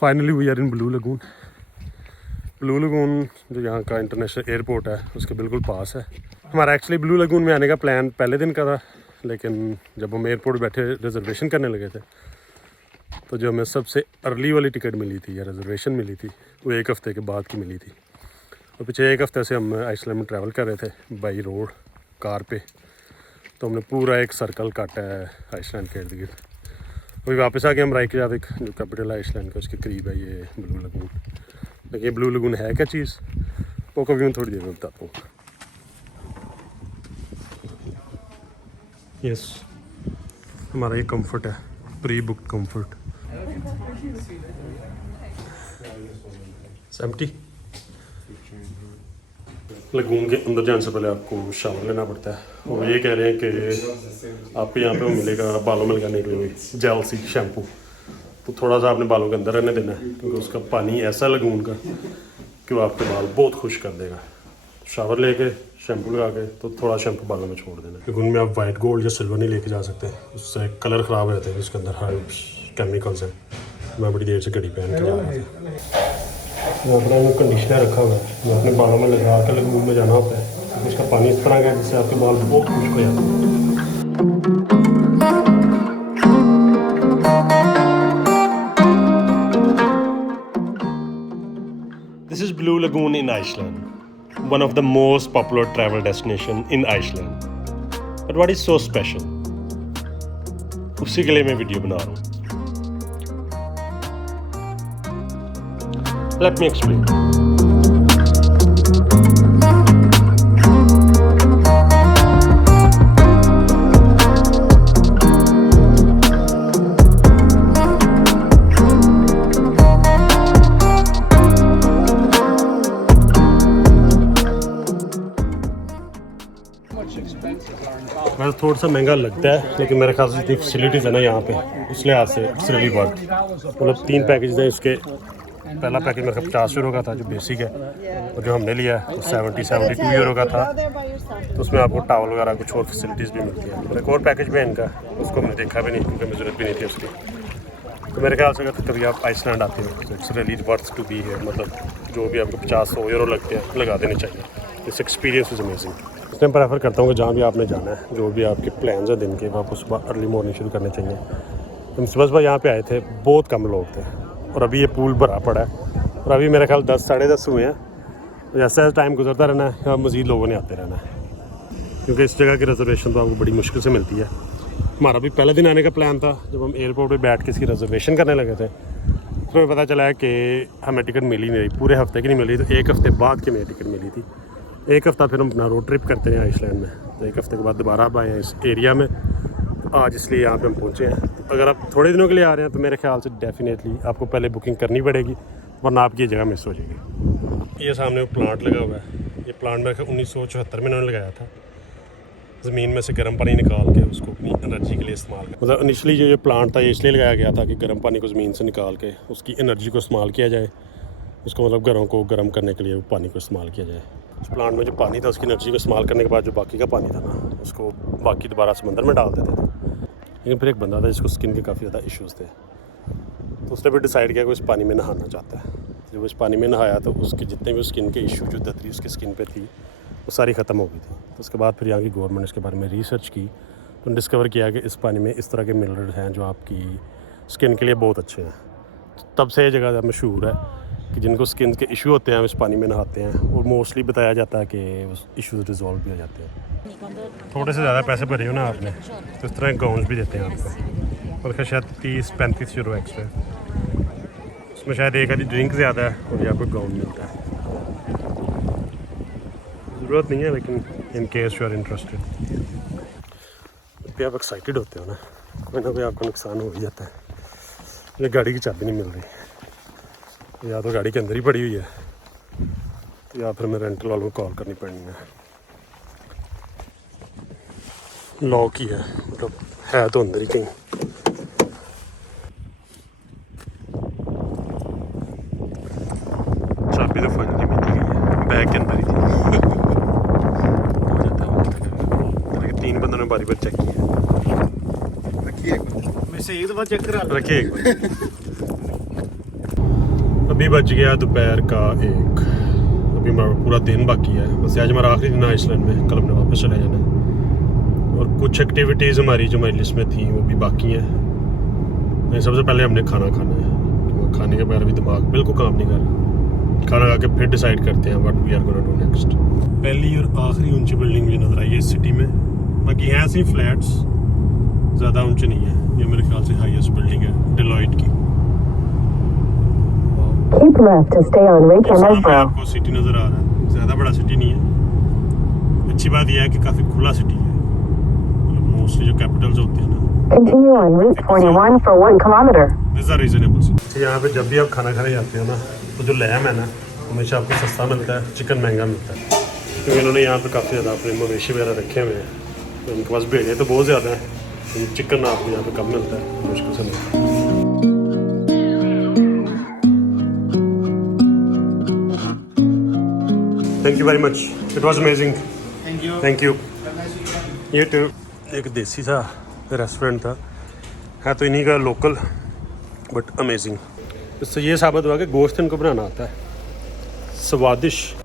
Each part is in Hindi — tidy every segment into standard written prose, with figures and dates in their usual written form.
Finally we are in Blue Lagoon. Blue Lagoon जो यहाँ का इंटरनेशनल एयरपोर्ट है उसके बिल्कुल पास है। हमारा एक्चुअली ब्लू लगून में आने का प्लान पहले दिन का था, लेकिन जब हम एयरपोर्ट बैठे रिजर्वेशन करने लगे थे तो जो हमें सबसे अर्ली वाली टिकट मिली थी या रिजर्वेशन मिली थी वो 1 हफ़्ते के बाद की मिली थी। और पिछले 1 हफ़्ते से हम आइसलैंड में ट्रैवल कर रहे थे बाई रोड कार पे, तो हमने पूरा एक सर्कल काटा है आइसलैंड के इर्द गिर्द। अभी वापस आके हम राइकियाविक जो कैपिटल है आइसलैंड का उसके करीब है ये ब्लू लगून। लेकिन ये ब्लू लगून है क्या चीज़ वो कभी मैं थोड़ी देर में बताता हूँ। यस, हमारा ये कंफर्ट है, pre book comfort. Empty. Lagoon के अंदर जाने से पहले आपको शावर लेना पड़ता है और ये कह रहे हैं कि आपको यहाँ पे वो मिलेगा बालों में लगाने के लिए जेल सी शैम्पू, तो थोड़ा सा आपने बालों के अंदर रहने देना है क्योंकि उसका पानी ऐसा लगून का कि वो आपके बाल बहुत खुश कर देगा। शावर लेके शैम्पू लगा के तो थोड़ा शैम्पू बालों में छोड़ देना। लगून में आप वाइट गोल्ड या सिल्वर नहीं लेके जा सकते, उससे कलर ख़राब हो जाते हैं, उसके अंदर हर केमिकल्स हैं। मैं बड़ी देर से घड़ी पहन के जा रहा था। यहाँ पर कंडीशनर रखा हुआ है जो अपने बालों में लगा कर लगून में जाना होता है। उसका पानी इस तरह का है जिससे आपके बाल बहुत खुश्क हो जाते हैं। This is Blue Lagoon in Iceland, one of the most popular travel destination in Iceland. But what is so special? उसी के लिए मैं वीडियो बना रहा हूँ। Let me explain. वैसे थोड़ा सा महंगा लगता है लेकिन मेरे ख्याल से जितनी फैसिलिटीज़ है ना यहाँ पे उस लिहाज से इट्स रियली वर्थ। मतलब 3 पैकेज हैं इसके। पहला पैकेज मेरे ख्याल 50 यूरो का था जो बेसिक है, और जो हमने लिया है वो 72 यूरो का था। तो उसमें आपको टावल वगैरह कुछ और फैसिलिटीज़ भी मिलती है। और एक और पैकेज भी है इनका, उसको मैंने देखा भी नहीं क्योंकि मुझे ज़रूरत भी नहीं थी उसकी। तो मेरे ख्याल से अगर कभी आप आइसलैंड आते हो तो it's really worth to be है। मतलब जो भी आपको 50-100 यूरो लगते हैं लगा देने चाहिए। This experience is amazing. इसलिए मैं प्रेफर करता हूँ कि जहाँ भी आपने जाना है, जो भी आपके प्लान्स हैं दिन के, वो आपको सुबह अर्ली मॉर्निंग शुरू करने चाहिए। हम सुबह यहाँ पे आए थे, बहुत कम लोग थे और अभी ये पूल भरा पड़ा है और अभी मेरे ख्याल 10 साढ़े 10 हुए हैं। तो जैसा टाइम गुजरता रहना है यहाँ मज़ीद लोगों ने आते रहना है क्योंकि इस जगह की रिजर्वेशन तो आपको बड़ी मुश्किल से मिलती है। हमारा भी पहले दिन आने का प्लान था, जब हम एयरपोर्ट पर बैठ के इसकी रिजर्वेशन करने लगे थे तो हमें पता चला है कि हमें टिकट मिली नहीं, पूरे हफ्ते की नहीं मिली। तो 1 हफ़्ते बाद की हमें टिकट मिली थी। 1 हफ़्ता फिर हम अपना रोड ट्रिप करते हैं आइसलैंड में। तो 1 हफ़्ते के बाद दोबारा आप आए हैं इस एरिया में। आज इसलिए यहाँ पे हम पहुँचे हैं। अगर आप थोड़े दिनों के लिए आ रहे हैं तो मेरे ख्याल से डेफिनेटली आपको पहले बुकिंग करनी पड़ेगी, वरना आपकी ये जगह मिस हो जाएगी। ये सामने वो प्लांट लगा हुआ है। ये प्लांट मेरे 1974 में इन्होंने लगाया था। ज़मीन में से गर्म पानी निकाल के उसको अपनी एनर्जी के लिए इस्तेमाल कर। मतलब इनिशली जो ये प्लांट था ये इसलिए लगाया गया था कि गर्म पानी को ज़मीन से निकाल के उसकी एनर्जी को इस्तेमाल किया जाए। उसको मतलब घरों को गर्म करने के लिए पानी को इस्तेमाल किया जाए। उस प्लांट में जो पानी था उसकी एनर्जी को इस्तेमाल करने के बाद जो बाकी का पानी था ना उसको बाकी दोबारा समंदर में डाल देते थे। लेकिन फिर एक बंदा था जिसको स्किन के काफ़ी ज़्यादा इश्यूज़ थे, तो उसने भी डिसाइड किया कि इस पानी में नहाना चाहता है। जब इस पानी में नहाया तो उसके जितने भी स्किन के इशू जो ददरी उसकी स्किन पे थी वो सारी ख़त्म हो गई थी। तो उसके बाद फिर यहाँ की गवर्नमेंट इसके बारे में रिसर्च की तो डिस्कवर किया कि इस पानी में इस तरह के मिनरल्स हैं जो आपकी स्किन के लिए बहुत अच्छे हैं। तब से ये जगह मशहूर है कि जिनको स्किन के इशू होते हैं इस पानी में नहाते हैं और मोस्टली बताया जाता है कि उस इशूज़ रिजॉल्व भी हो जाते हैं। थोड़े से ज़्यादा पैसे भरे हो ना आपने तो इस तरह गाउन भी देते हैं आपको, और शायद 30-35 यूरो एक्स्ट्रा। उसमें शायद एक आधी ड्रिंक ज़्यादा है और ये आपको गाउन मिलता है। ज़रूरत नहीं है लेकिन in case you are interested. आप एक्साइटेड होते हो ना, कोई ना कोई आपको नुकसान हो ही जाता है। ये गाड़ी की चाबी नहीं मिल रही, या तो गाड़ी के अंदर ही पड़ी हुई है तो या फिर मैं रेंटल वालों को कॉल करनी पड़नी है। लॉक ही है, मतलब है तो अंदर ही कहीं। चाबी तो फाइनली मिल गई है, बैग के अंदर ही थी। हो जाता है 3 बंदों ने बारी बारी चेक किया। रखिए एक बार, मैं से एक दफ़ा चेक करा रखिए एक बार। अभी बज गया दोपहर का 1। अभी हमारा पूरा दिन बाकी है, बस आज हमारा आखिरी दिन आइसलैंड में, कल हमने वापस चले जाना है। और कुछ एक्टिविटीज़ हमारी जो हमारी लिस्ट में थी वो भी बाकी हैं। नहीं, सबसे पहले हमने खाना खाना है, तो खाने के बगैर अभी दिमाग बिल्कुल काम नहीं कर रहा। खाना खा के फिर डिसाइड करते हैं what we are gonna do next. पहली और आखिरी ऊंची बिल्डिंग भी नज़र आई है इस सिटी में, बाकी हैं ऐसी फ्लैट्स, ज़्यादा ऊंचे नहीं है। ये मेरे ख्याल से हाईएस्ट बिल्डिंग है डिलॉयट की। Keep left to stay on Lake Hillsborough. आपको सिटी नज़र आ रहा है, ज़्यादा बड़ा सिटी नहीं है। अच्छी बात यह है कि काफ़ी खुला सिटी है, मतलब मोस्टली जो कैपिटल्स होते हैं ना। Continue on Route 41 for 1 kilometer. This are reasonable city. यहाँ पे जब भी आप खाना खाने जाते हो ना, तो जो लैम है ना हमेशा आपको सस्ता मिलता है, चिकन महंगा मिलता है, क्योंकि इन्होंने यहाँ पे काफ़ी ज़्यादा अपने मवेशी वगैरह रखे हुए हैं। तो उनके पास भेड़ें तो बहुत ज़्यादा हैं, चिकन आपको यहाँ पे कम मिलता है, मुश्किल से मिलता है। Thank you very much, it was amazing. Thank you. ये तो एक देसी सा रेस्टोरेंट था, है तो इन्हीं का लोकल, बट अमेजिंग। इससे ये साबित हुआ कि गोश्त इनको बनाना आता है, स्वादिष्ट।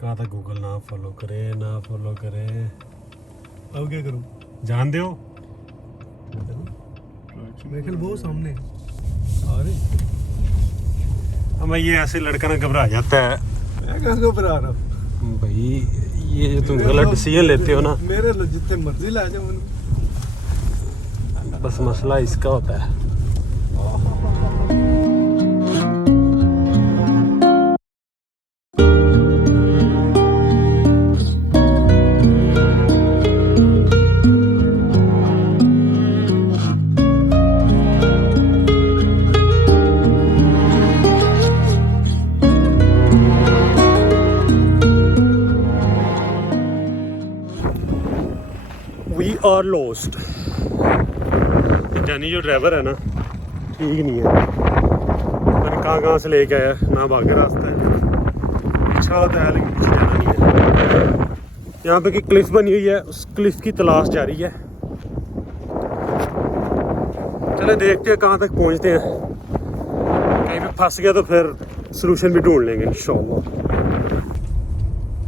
कहा था गूगल ना फॉलो करे, ना फॉलो करे, अब क्या करूँ? जान दो मेरे ख्याल बहुत सामने। अरे हमें ये ऐसे लड़का ना घबरा जाता है। मैं कहाँ घबरा रहा हूँ भाई, ये जो तुम गलत डिसीजन लेते हो ना, मेरे जितने मर्जी ला जाओ, बस मसला इसका होता है। We are lost. जानी जो ड्राइवर है ना, ठीक नहीं है, मैंने कहाँ से लेके आया, ना भागे रास्ता है, अच्छा होता है लेकिन पीछे जाना नहीं है। यहाँ पे की क्लिफ बनी हुई है, उस क्लिफ की तलाश जारी है। चले देखते हैं कहाँ तक पहुँचते हैं, कहीं पे फंस गया तो फिर सलूशन भी ढूंढ लेंगे इंशाल्लाह।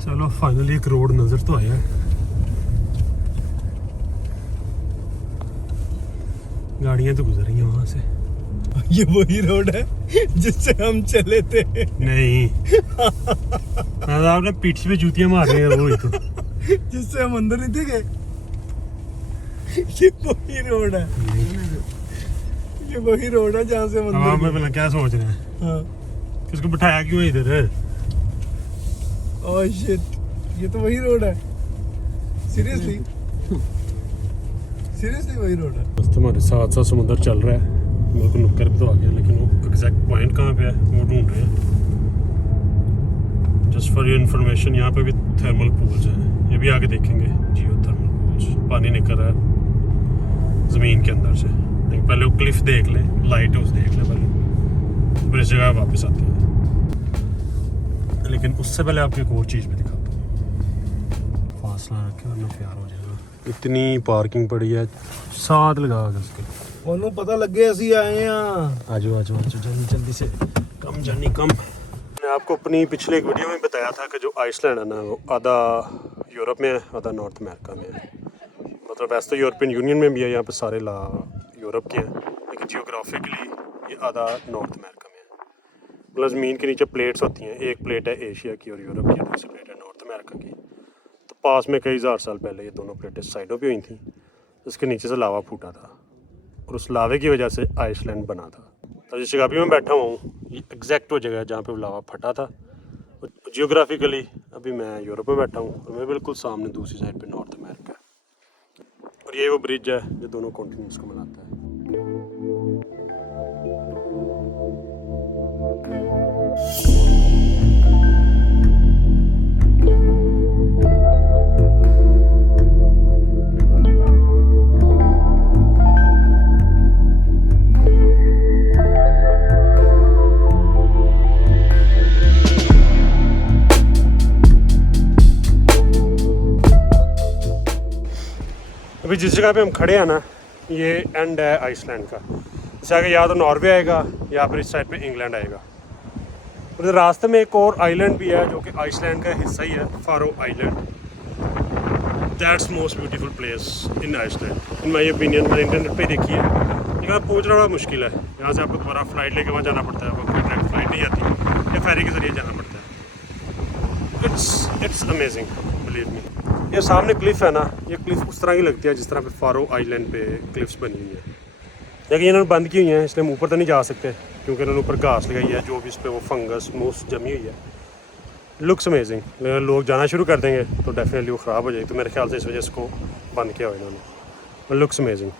चलो फाइनली एक रोड नज़र तो आया है, गाड़ियां तो गुजर रही हैं वहां से। ये वही रोड है जिससे हम चले थे। नहीं आपने पीठ पे जूतियां मार रहे हैं, वही तो जिससे हम अंदर नहीं थे गए। ये वही रोड है, ये वही रोड है जहाँ से हम हाँ, अंदर मैं पहले क्या सोच रहे हैं, हाँ। किसको बिठाया क्यों है इधर? ओह शिट, ये तो वही रोड है। सीरियसली वही रोड है। बस तुम्हारे साथ साथ समुद्र चल रहा है, मेरे को नुक्कर पे तो आ गया, लेकिन वो एग्जैक्ट पॉइंट कहाँ पे है वो ढूंढ रहे हैं। जस्ट फॉर योर इन्फॉर्मेशन, यहाँ पे भी थर्मल पूल्स हैं, ये भी आगे देखेंगे। जियो थर्मल पूल्स, पानी निकल रहा है ज़मीन के अंदर से। लेकिन पहले वो क्लिफ देख लें, लाइट हाउस देख लें पहले, फिर इस जगह वापस आते हैं। लेकिन उससे पहले आपको एक और चीज़ भी दिखाता हूँ, फासला रखे वरना प्यार हो जाएगा। इतनी पार्किंग पड़ी है, साथ लगा के उसके। ਉਹਨੂੰ पता लगे ਅਸੀਂ आए हैं। आजो आजो आजो, जल्दी जल्दी से, कम जानी कम। मैंने आपको अपनी पिछले एक वीडियो में बताया था कि जो आइसलैंड है ना, वो आधा यूरोप में है, आधा नॉर्थ अमेरिका में है। मतलब ऐसे तो यूरोपियन यूनियन में भी है, यहाँ पे सारे ला यूरोप के हैं, लेकिन जियोग्राफिकली ये आधा नॉर्थ अमेरिका में है। मतलब ज़मीन के नीचे प्लेट्स होती हैं, एक प्लेट है एशिया की और यूरोप की, दूसरी प्लेट है नॉर्थ अमेरिका की। तो पास में कई हज़ार साल पहले ये दोनों प्लेटें साइडों पे हुई थी, उसके नीचे से लावा फूटा था और उस लावे की वजह से आइसलैंड बना था। तो जिस जगह भी मैं बैठा हुआ हूँ, ये एग्जैक्ट वो जगह है जहाँ पे वो लावा फटा था। और जियोग्राफिकली अभी मैं यूरोप में बैठा हूँ और मैं बिल्कुल सामने दूसरी साइड पे नॉर्थ अमेरिका है। और ये वो ब्रिज है जो दोनों कॉन्टिनेंट्स को मिलाता है। अभी जिस जगह पे हम खड़े हैं ना, ये एंड है आइसलैंड का। इससे आगे या तो नॉर्वे आएगा या फिर इस साइड पे इंग्लैंड आएगा। और इधर रास्ते में एक और आइलैंड भी है जो कि आइसलैंड का हिस्सा ही है, Faroe island. That's most beautiful place in Iceland in my opinion. मैंने इंटरनेट पे देखी है, लेकिन यहाँ पहुँचना बड़ा मुश्किल है। यहाँ से आपको दोबारा फ्लाइट लेके वहाँ जाना पड़ता है, आपको डायरेक्ट फ्लाइट नहीं आती, या फेरी के ज़रिए जाना पड़ता है। It's amazing, believe me. ये सामने क्लिफ है ना, ये क्लिफ उस तरह की लगती है जिस तरह पे फारो आइलैंड पे क्लिफ्स बनी हुई है, लेकिन इन्होंने बंद की हुई हैं, इसलिए हम ऊपर तो नहीं जा सकते क्योंकि इन्होंने ऊपर घास लगाई है जो भी इस पर वो फंगस मूस जमी हुई है। लुक्स अमेजिंग, लेकिन लोग जाना शुरू कर देंगे तो डेफिनेटली वो ख़राब हो जाएगी, तो मेरे ख्याल से इस वजह से इसको बंद किया हुआ इन्होंने। Looks amazing.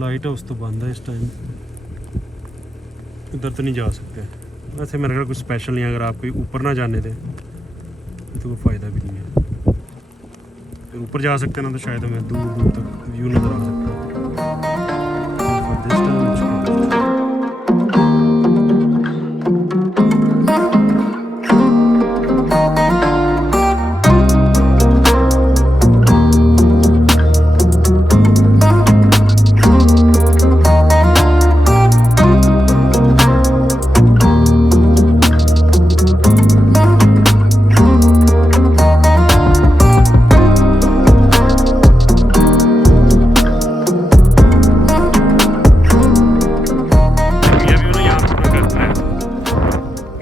लाइट हाउस तो बंद है इस टाइम, इधर तो नहीं जा सकते। वैसे मेरे ख्याल कुछ स्पेशल नहीं है, अगर आप कोई ऊपर ना जाने दें तो कोई फ़ायदा भी नहीं है। फिर ऊपर जा सकते हैं ना तो शायद हमें दूर दूर तक व्यू नज़र आ सकता है।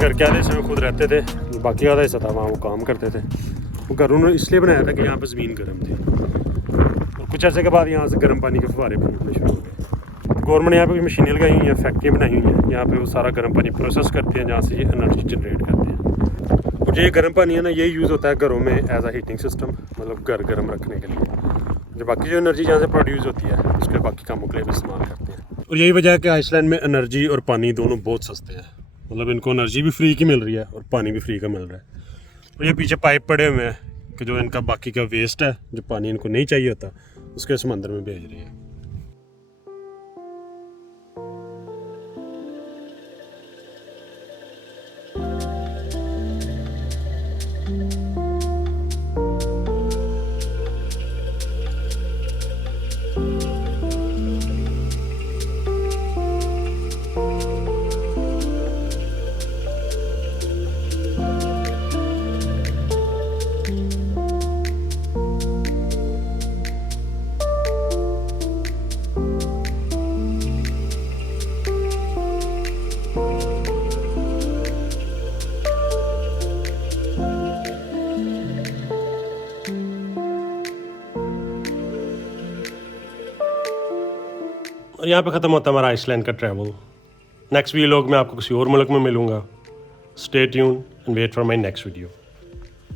घर के आधे हिस्से में खुद रहते थे, बाकी आधा हिस्सा था वहाँ वो काम करते थे। वो घर उन्होंने इसलिए बनाया था कि यहाँ पर ज़मीन गर्म थी, और कुछ अर्से के बाद यहाँ से गर्म पानी के फुहारे फूटने शुरू हो गए। गवर्नमेंट ने यहाँ पे मशीनें लगाई हुई हैं, फैक्ट्रियाँ बनाई हुई हैं, यहाँ पे वो सारा गर्म पानी प्रोसेस करते हैं, जहाँ से ये एनर्जी जनरेट करते हैं। और ये गर्म पानी है ना, ये यूज़ होता है घरों में एज आ हीटिंग सिस्टम, मतलब घर गर्म रखने के लिए। जो बाकी जो एनर्जी जहाँ से प्रोड्यूस होती है उसके बाकी कामों के लिए भी इस्तेमाल करते हैं। और यही वजह है कि आइसलैंड में एनर्जी और पानी दोनों बहुत सस्ते हैं, मतलब इनको एनर्जी भी फ्री की मिल रही है और पानी भी फ्री का मिल रहा है। और ये पीछे पाइप पड़े हुए हैं कि जो इनका बाकी का वेस्ट है, जो पानी इनको नहीं चाहिए होता, उसके समंदर में भेज रही है। और यहाँ पे ख़त्म होता है हमारा आइसलैंड का ट्रैवल। नेक्स्ट वीलॉग में आपको किसी और मुल्क में मिलूँगा। Stay tune and wait for my next video.